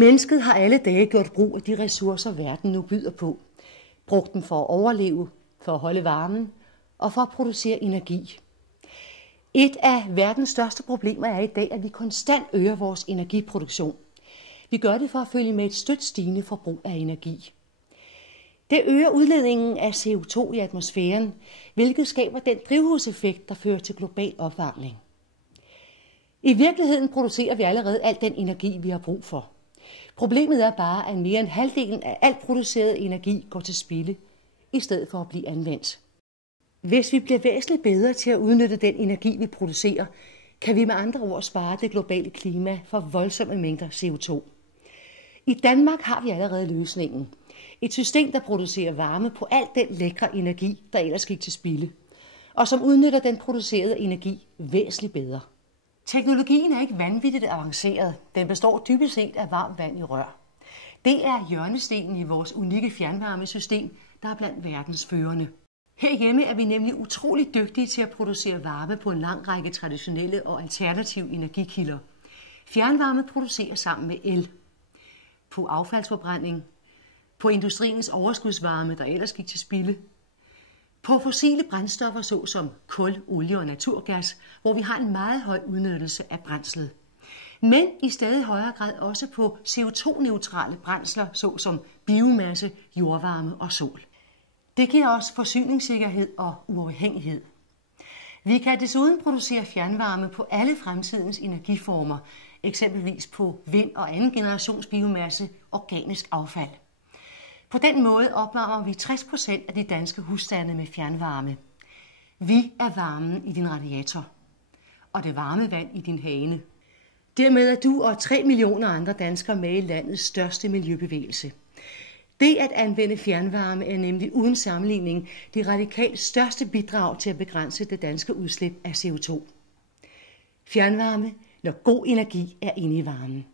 Mennesket har alle dage gjort brug af de ressourcer, verden nu byder på. Brugt dem for at overleve, for at holde varmen og for at producere energi. Et af verdens største problemer er i dag, at vi konstant øger vores energiproduktion. Vi gør det for at følge med et støt stigende forbrug af energi. Det øger udledningen af CO2 i atmosfæren, hvilket skaber den drivhuseffekt, der fører til global opvarmning. I virkeligheden producerer vi allerede al den energi, vi har brug for. Problemet er bare, at mere end halvdelen af alt produceret energi går til spilde, i stedet for at blive anvendt. Hvis vi bliver væsentligt bedre til at udnytte den energi, vi producerer, kan vi med andre ord spare det globale klima for voldsomme mængder CO2. I Danmark har vi allerede løsningen. Et system, der producerer varme på al den lækre energi, der ellers gik til spilde, og som udnytter den producerede energi væsentligt bedre. Teknologien er ikke vanvittigt avanceret. Den består dybest set af varmt vand i rør. Det er hjørnestenen i vores unikke fjernvarmesystem, der er blandt verdens førende. Herhjemme er vi nemlig utrolig dygtige til at producere varme på en lang række traditionelle og alternative energikilder. Fjernvarme produceres sammen med el, på affaldsforbrænding, på industriens overskudsvarme, der ellers gik til spilde, på fossile brændstoffer såsom kul, olie og naturgas, hvor vi har en meget høj udnyttelse af brændslet. Men i stadig højere grad også på CO2-neutrale brændsler, såsom biomasse, jordvarme og sol. Det giver os forsyningssikkerhed og uafhængighed. Vi kan desuden producere fjernvarme på alle fremtidens energiformer, eksempelvis på vind- og anden generations biomasse, organisk affald. På den måde opvarmer vi 60% af de danske husstande med fjernvarme. Vi er varmen i din radiator, og det varme vand i din hane. Dermed er du og 3 millioner andre danskere med i landets største miljøbevægelse. Det at anvende fjernvarme er nemlig uden sammenligning det radikalt største bidrag til at begrænse det danske udslip af CO2. Fjernvarme, når god energi er inde i varmen.